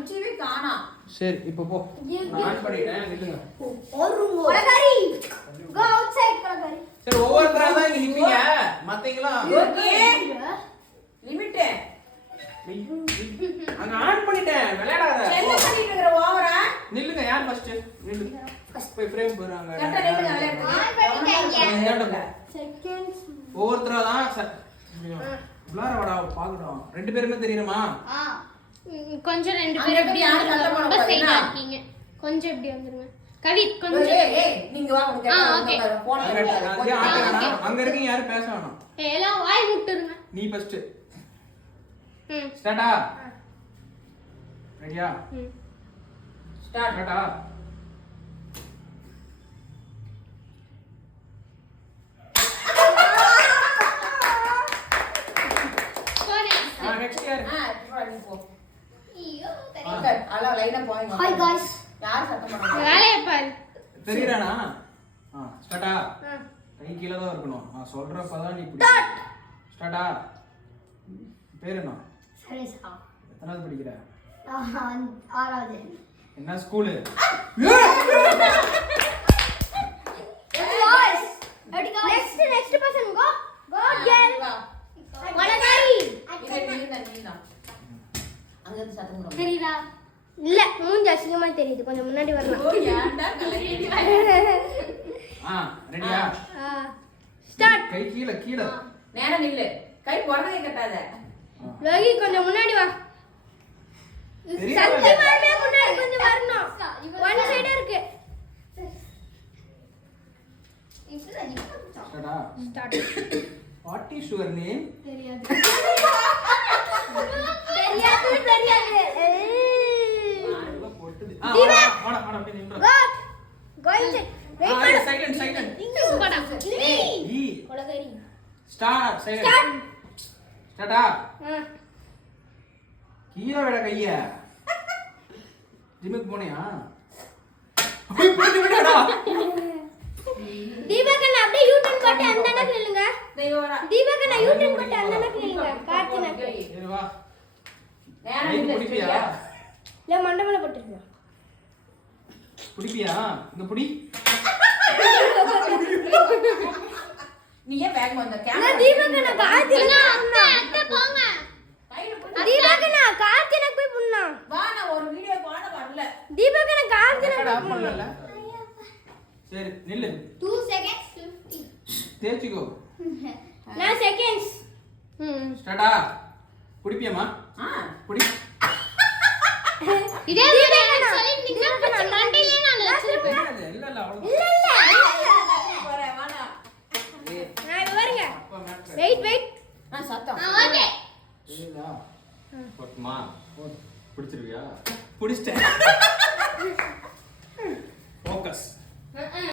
குச்சிவே காணா. சரி இப்போ போ. நான் ஆன் பண்ணிட்டேன். நில்லுங்க. கொலகாரி கோ அவுட் சைடு கொலகாரி. சரி ஒவ்வொருத்தரா தான் இங்க நிப்பீங்க. மத்தீங்களா ஓகே லிமிட். அங்க ஆன் பண்ணிட்டேன். விளையாடாத. என்ன பண்ணிட்டு இருக்கற ஓவரா? நில்லுங்க. யார் ஃபர்ஸ்ட்? நில்லுங்க. போய் ஃப்ரேம் போறாங்க. கரெக்ட்டா நில்லுங்க விளையாடுங்க. செகண்ட்ஸ் ஒவ்வொருத்தரா தான் புளார வாடா பாக்குறோம். ரெண்டு பேருமே தெரியணுமா? கொஞ்சம் ரெண்டு பேரும் இப்படி ரொம்ப சைடா இருக்கீங்க. கொஞ்சம் இப்படி வந்துருங்க. கவித் கொஞ்சம் ஏய் நீங்க வா உனக்கு போன் அங்க இருக்கீங்க. யாரும் பேச வேணாம். எல்லாம் வாய் முட்டுருங்க. நீ ஃபர்ஸ்ட். ஸ்டார்ட்டா? ரெடியா? ஸ்டார்ட்டா? நெக்ஸ்ட் யார்? நீ போ. ஐயோ அல லைனா போய். ஹாய் गाइस யார் சத்தம் போடுறாங்க? வேலைய பாரு. தெரியறானா? ஸ்டார்ட்டா? கை கீழ தான் இருக்கணும். நான் சொல்றப்ப தான் நீ இப்படி. ஸ்டார்ட்டா? பேர் என்ன? சரிசா எத்தனாவது படிக்கிற? ஆறாவது. என்ன school? Guys next person go again. கொலகாரி அங்க இருந்து சத்தம் போடுறாங்க. தெரியுதா? இல்ல மூஞ்சி அசிங்கமா தெரியுது. கொஞ்சம் முன்னாடி வரணும். ஏன்டா கலரி? ரெடியா? ஸ்டார்ட். கை கீழ கீழ. நேரா நில்லு. கை பொறனே கட்டாத. லோகி கொஞ்சம் முன்னாடி வா. சத்தியமாவே முன்னாடி கொஞ்சம் வரணும். ஒன் சைடா இருக்கு. ஸ்டார்ட்டா? Start. What is your name? தெரியாது. தெரியாது. போட்டுது. தீபா. வாடா போய் நின்று. Go inside. Wait பண்ணு. சைலண்ட். இங்கிலீஷ் போடா. ஈ. கொலகாரி. ஸ்டார்ட். சைலண்ட். ஸ்டார்ட்டா? கீழ விட கைய. ஜிம்முக்கு போனியா? போய் போட்டு விடடா. தீபகண்ணா அப்படியே யூ டர்ன் போட்டு அந்த அண்ணாக்கு நில்லுங்க. தெய்வரா. தீபகண்ணா யூ டர்ன் போட்டு அந்த அண்ணாக்கு நில்லுங்க. கார்த்தினாக்கு. சரி வா. நேரா கை நில்லு. பிடிப்பியா? இல்ல மண்டமல போட்டுருங்க. பிடிப்பியா? இந்த புடி. நீ ஏன் பேக் வந்த நான் கேமரா? தீபகண்ணா கார்த்தினா அத்தை போங்க. கையில புடி. தீபகண்ணா கார்த்தினாக்கு போய் புண்ணா. வா நான் ஒரு வீடியோ பாட வரல. தீபகண்ணா கார்த்தினா ரெக்கார்ட் பண்ணல. சரி நில்லு. 2 seconds 50. தேச்சிக்கோ. நான் செகண்ட்ஸ். ஸ்டார்ட்டா? பிடிப்பியாமா? பிடி. இதே சொல்லி நிக்க பச்ச மண்டையிலே நான் வச்சிருப்பேன். இல்ல அவ்வளவு. இல்ல. போறேன் வாடா. நான் வரங்க. அப்பா மேட்ச். வெயிட். நான் சத்தம். ஓகே. சரிடா. போட்டுமா? பிடிச்சிருவியா? பிடிச்சிட்டேன். ஃபோக்கஸ்.